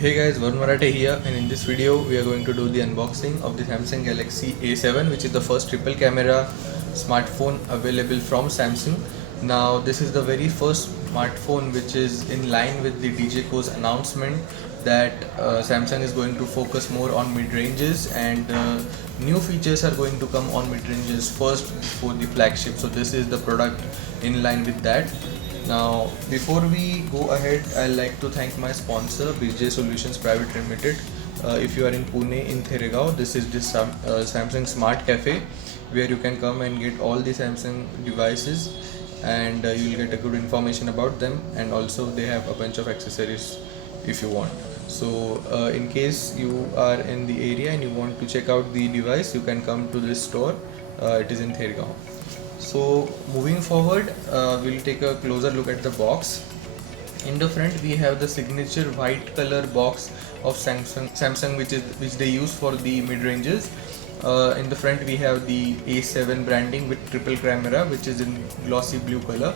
Hey guys, Varun Marathe here, and in this video we are going to do the unboxing of the Samsung Galaxy A7, which is the first triple camera smartphone available from Samsung. Now this is the very first smartphone which is in line with the DJCO's announcement that Samsung is going to focus more on mid-ranges, and new features are going to come on mid-ranges first before the flagship. So this is the product in line with that. Now, before we go ahead, I'd like to thank my sponsor, BJ Solutions Private Limited. If you are in Pune, in Theregaon, this is the Samsung Smart Cafe, where you can come and get all the Samsung devices, and you'll get a good information about them. And also, they have a bunch of accessories if you want. So, in case you are in the area and you want to check out the device, you can come to this store. It is in Theregaon. So moving forward, we'll take a closer look at the box. In the front we have the signature white color box of Samsung, which they use for the mid ranges. In the front we have the A7 branding with triple camera, which is in glossy blue color,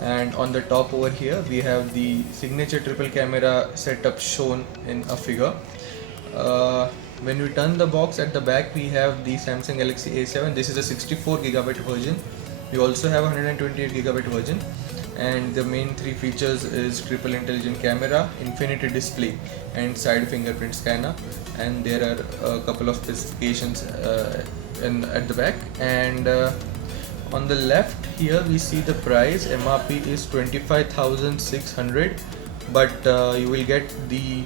and on the top over here we have the signature triple camera setup shown in a figure. When we turn the box, at the back we have the Samsung Galaxy A7. This is a 64GB version. We also have a 128GB version, and the main three features is triple intelligent camera, infinity display, and side fingerprint scanner. And there are a couple of specifications at the back. And on the left here we see the price. MRP is 25,600, but you will get the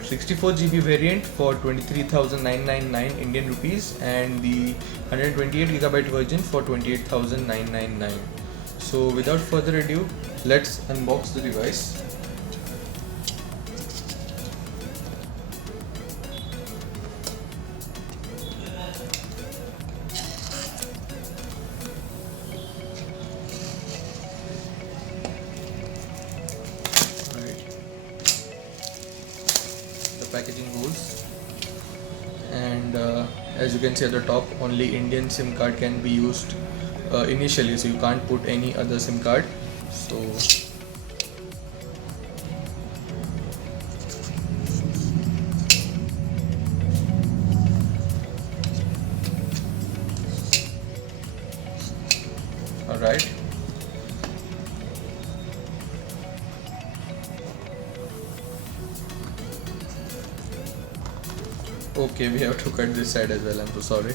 64GB variant for 23,999 Indian rupees, and the 128GB version for 28,999. So without further ado, let's unbox the device. Packaging goes, and as you can see at the top, only Indian SIM card can be used initially, so you can't put any other SIM card. So alright. Okay, we have to cut this side as well, I'm so sorry.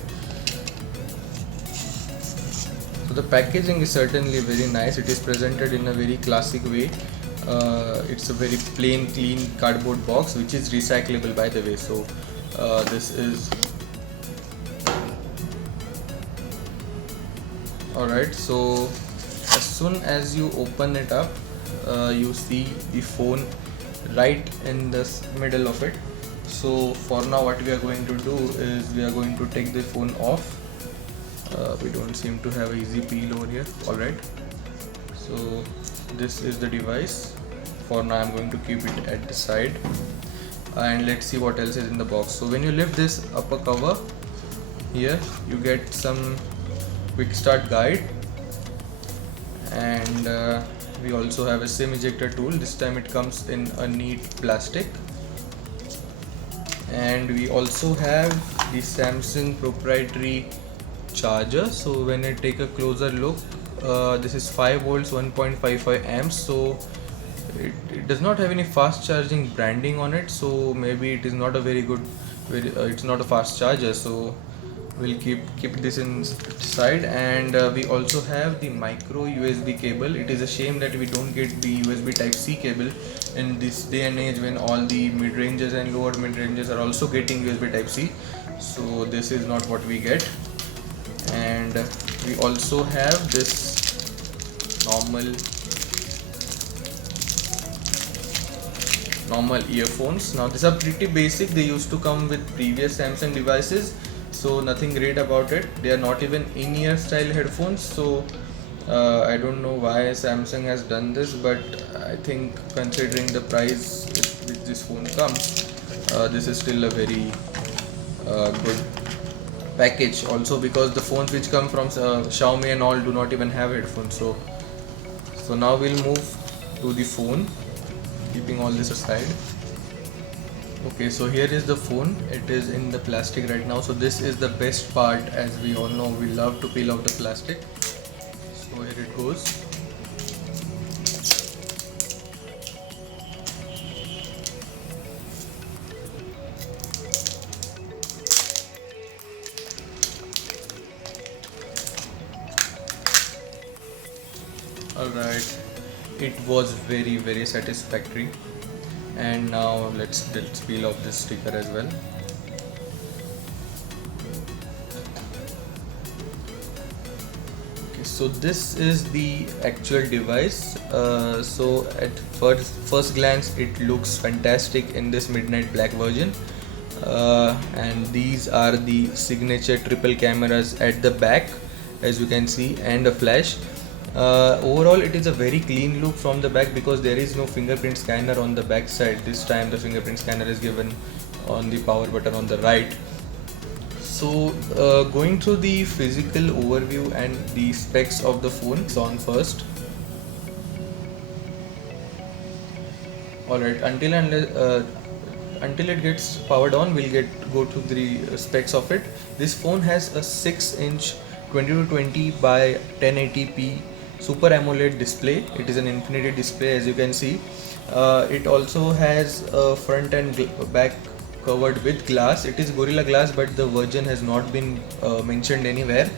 So the packaging is certainly very nice. It is presented in a very classic way. It's a very plain, clean cardboard box, which is recyclable, by the way. So this is alright. So as soon as you open it up, you see the phone right in the middle of it. So for now what we are going to do is we are going to take the phone off. We don't seem to have an easy peel over here. Alright, so this is the device. For now I'm going to keep it at the side, and let's see what else is in the box. So when you lift this upper cover, here you get some quick start guide, and we also have a SIM ejector tool. This time it comes in a neat plastic. And we also have the Samsung proprietary charger. So when I take a closer look, this is 5 volts 1.55 amps. So it does not have any fast charging branding on it, so maybe it is not a very good, it's not a fast charger. So we'll keep this inside. And we also have the micro USB cable. It is a shame that we don't get the USB Type-C cable in this day and age, when all the mid-ranges and lower mid-ranges are also getting USB Type-C. So this is not what we get. And we also have this normal earphones. Now these are pretty basic. They used to come with previous Samsung devices, so nothing great about it. They are not even in-ear style headphones. So I don't know why Samsung has done this, but I think considering the price which this phone comes, this is still a very good package. Also because the phones which come from Xiaomi and all do not even have headphones. So now we'll move to the phone, keeping all this aside. Okay, so here is the phone. It is in the plastic right now. So this is the best part, as we all know. We love to peel off the plastic. So here it goes. Alright, it was very satisfactory. And now let's peel off this sticker as well. Okay, so this is the actual device. So at first glance it looks fantastic in this midnight black version. And these are the signature triple cameras at the back, as you can see, and a flash. Overall it is a very clean look from the back because there is no fingerprint scanner on the back side. This time the fingerprint scanner is given on the power button on the right. So going through the physical overview and the specs of the phone. It's on first. Alright, until it gets powered on, we'll go to the specs of it. This phone has a 6-inch 2020 by 1080p Super AMOLED display. It is an infinity display, as you can see. It also has a front and back covered with glass. It is Gorilla Glass, but the version has not been mentioned anywhere.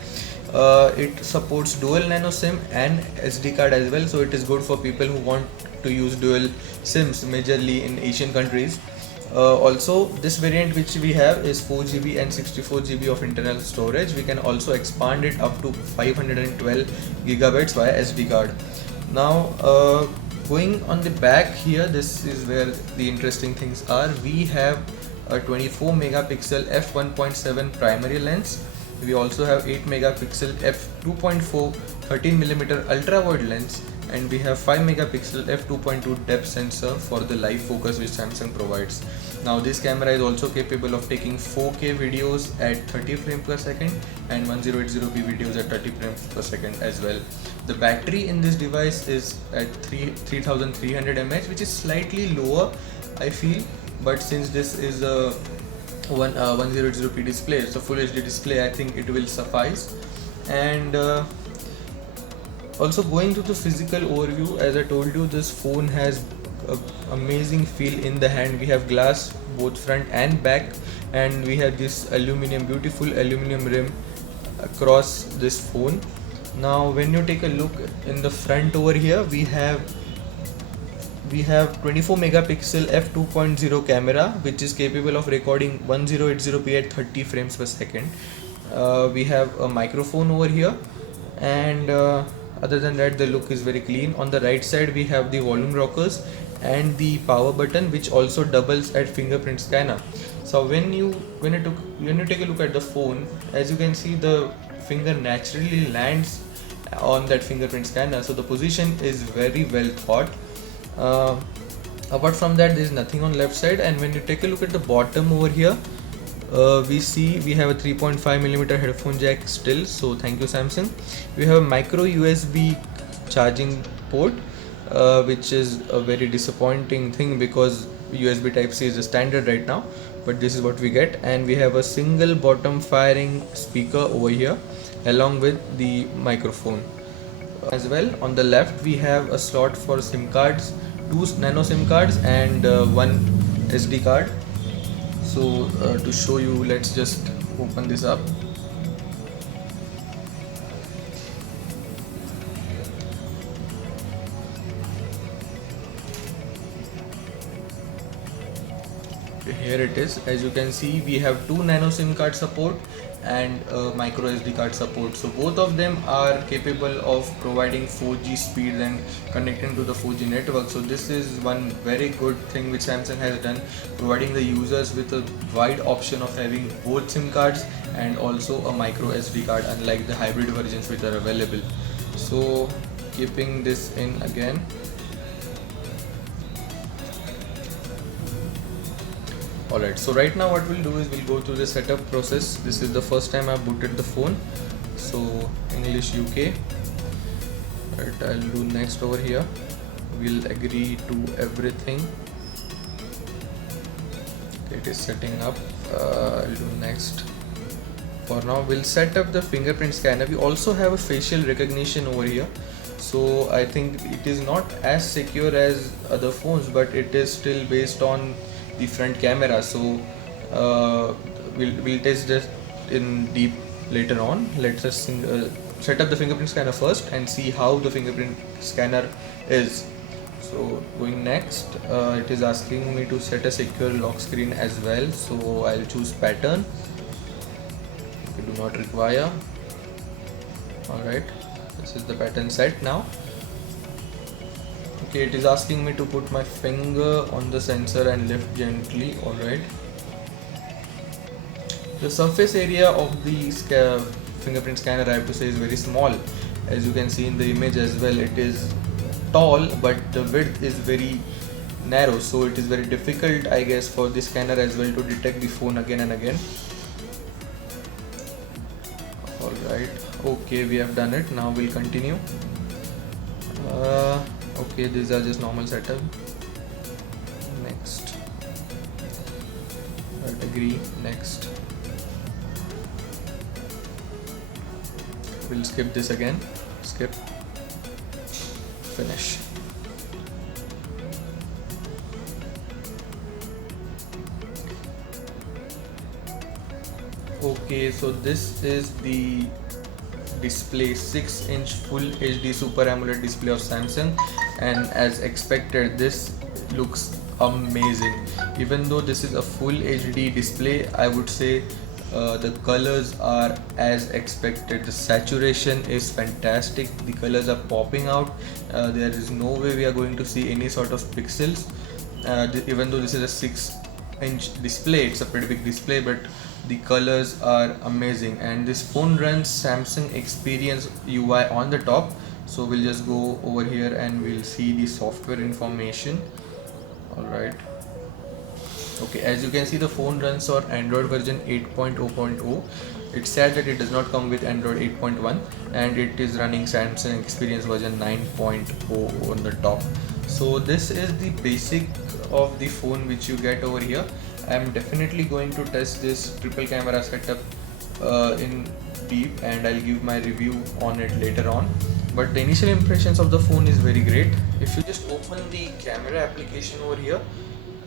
It supports dual nano SIM and SD card as well, so it is good for people who want to use dual SIMs, majorly in Asian countries. Also, this variant which we have is 4GB and 64GB of internal storage. We can also expand it up to 512 gigabytes via SD card. Now, going on the back here, this is where the interesting things are. We have a 24 megapixel f1.7 primary lens. We also have 8 megapixel f2.4 13mm ultra wide lens, and we have 5 megapixel f2.2 depth sensor for the live focus which Samsung provides. Now this camera is also capable of taking 4K videos at 30 frames per second and 1080p videos at 30 frames per second as well. The battery in this device is at 3300 mAh, which is slightly lower, I feel, but since this is a 1080p display, it's a full HD display, I think it will suffice. And also going to the physical overview, as I told you, this phone has a amazing feel in the hand. We have glass both front and back, and we have this beautiful aluminum rim across this phone. Now when you take a look in the front over here, we have 24 megapixel f2.0 camera, which is capable of recording 1080p at 30 frames per second. We have a microphone over here, and other than that the look is very clean. On the right side we have the volume rockers and the power button, which also doubles as fingerprint scanner. So when you take a look at the phone, as you can see, the finger naturally lands on that fingerprint scanner, so the position is very well thought. Apart from that, there is nothing on left side. And when you take a look at the bottom over here, we have a 3.5mm headphone jack still, so thank you Samsung. We have a micro USB charging port, which is a very disappointing thing because USB Type-C is a standard right now, but this is what we get. And we have a single bottom firing speaker over here along with the microphone as well. On the left we have a slot for SIM cards, 2 nano SIM cards and 1 SD card. So to show you, let's just open this up. Here it is. As you can see, we have 2 nano SIM card support and micro SD card support. So both of them are capable of providing 4G speed and connecting to the 4G network. So this is one very good thing which Samsung has done, providing the users with a wide option of having both SIM cards and also a micro SD card, unlike the hybrid versions which are available. So keeping this in again. Alright, so right now what we'll do is we'll go through the setup process. This is the first time I booted the phone, so English UK. Right, I'll do next over here. We'll agree to everything, It is setting up. I'll do next. For now we'll set up the fingerprint scanner. We also have a facial recognition over here, so I think it is not as secure as other phones, but it is still based on the front camera. So we'll test this in deep later on. Let's just set up the fingerprint scanner first and see how the fingerprint scanner is. So going next, it is asking me to set a secure lock screen as well, so I'll choose pattern. Okay, do not require. Alright, this is the pattern set now. Okay, it is asking me to put my finger on the sensor and lift gently. Alright, the surface area of the fingerprint scanner, I have to say, is very small. As you can see in the image as well, it is tall, but the width is very narrow, so it is very difficult, I guess, for the scanner as well to detect the phone again and again. Alright, okay, we have done it. Now we'll continue. Okay, these are just normal setup. Next, right, agree. Next, we'll skip this again. Skip. Finish. Okay, so this is the display, 6-inch full HD Super AMOLED display of Samsung, and as expected this looks amazing. Even though this is a full HD display, I would say the colors are as expected. The saturation is fantastic, the colors are popping out. There is no way we are going to see any sort of pixels. Even though this is a 6-inch display, it's a pretty big display, but the colors are amazing. And this phone runs Samsung Experience UI on the top. So we'll just go over here and we'll see the software information. Alright, okay, as you can see, the phone runs on Android version 8.0.0. It's sad that it does not come with Android 8.1, and it is running Samsung Experience version 9.0 on the top. So this is the basic of the phone which you get over here. I am definitely going to test this triple camera setup in deep, and I'll give my review on it later on. But the initial impressions of the phone is very great. If you just open the camera application over here,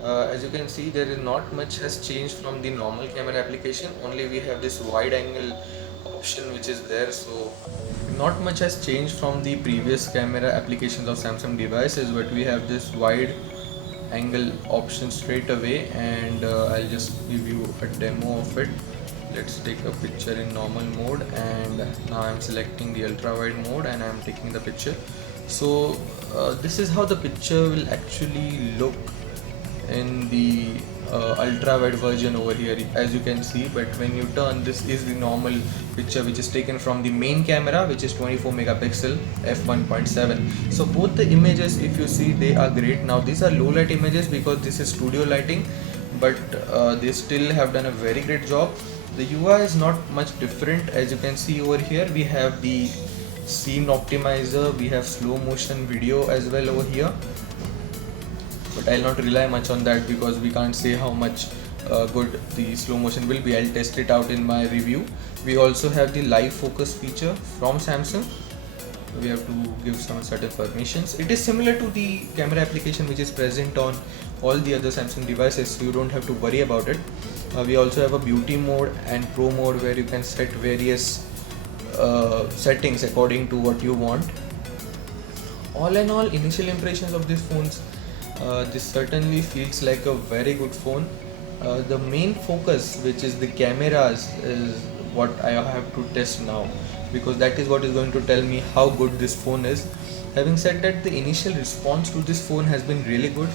as you can see, there is not much has changed from the normal camera application. Only we have this wide angle option which is there, so not much has changed from the previous camera applications of Samsung devices, but we have this wide angle option straight away, and I'll just give you a demo of it. Let's take a picture in normal mode, and now I'm selecting the ultra wide mode and I'm taking the picture. So this is how the picture will actually look in the ultra wide version over here, as you can see. But when you turn, this is the normal picture which is taken from the main camera, which is 24 megapixel f1.7. so both the images, if you see, they are great. Now these are low light images because this is studio lighting, but they still have done a very great job. The UI is not much different. As you can see over here, we have the scene optimizer, we have slow motion video as well over here, but I'll not rely much on that because we can't say how much good the slow motion will be. I'll test it out in my review. We also have the live focus feature from Samsung. We have to give some certain permissions. It is similar to the camera application which is present on all the other Samsung devices, so you don't have to worry about it. We also have a beauty mode and pro mode where you can set various settings according to what you want. All in all, initial impressions of these phones, this certainly feels like a very good phone. The main focus, which is the cameras, is what I have to test now, because that is what is going to tell me how good this phone is. Having said that, the initial response to this phone has been really good.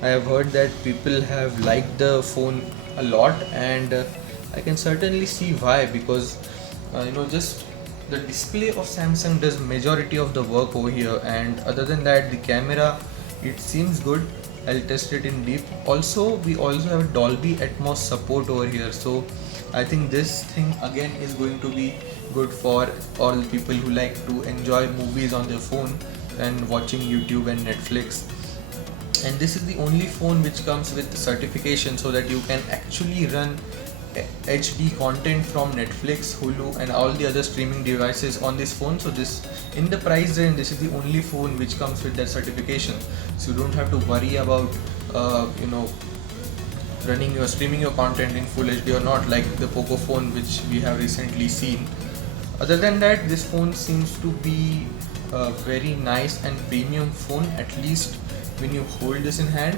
I have heard that people have liked the phone a lot, and I can certainly see why, because just the display of Samsung does majority of the work over here, and other than that, the camera, it seems good. I'll test it in deep. Also, we also have Dolby Atmos support over here, so I think this thing again is going to be good for all people who like to enjoy movies on their phone and watching YouTube and Netflix. and this is the only phone which comes with certification so that you can actually run HD content from Netflix, Hulu and all the other streaming devices on this phone. So this, in the price range, this is the only phone which comes with that certification, so you don't have to worry about running your streaming your content in full HD or not, like the Poco phone which we have recently seen. Other than that, this phone seems to be a very nice and premium phone, at least when you hold this in hand.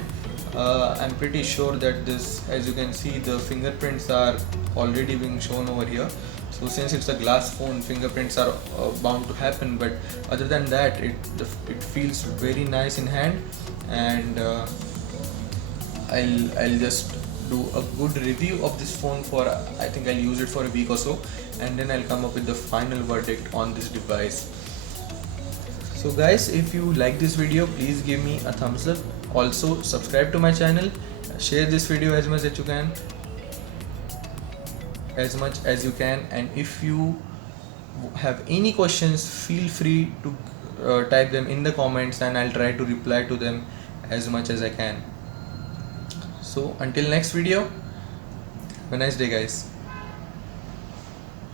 I'm pretty sure that this, as you can see, the fingerprints are already being shown over here. So since it's a glass phone, fingerprints are bound to happen, but other than that, it feels very nice in hand. And I'll just do a good review of this phone for, I think I'll use it for a week or so, and then I'll come up with the final verdict on this device. So guys, if you like this video, please give me a thumbs up. Also subscribe to my channel, share this video as much as you can, and if you have any questions, feel free to type them in the comments and I'll try to reply to them as much as I can. So until next video, have a nice day guys.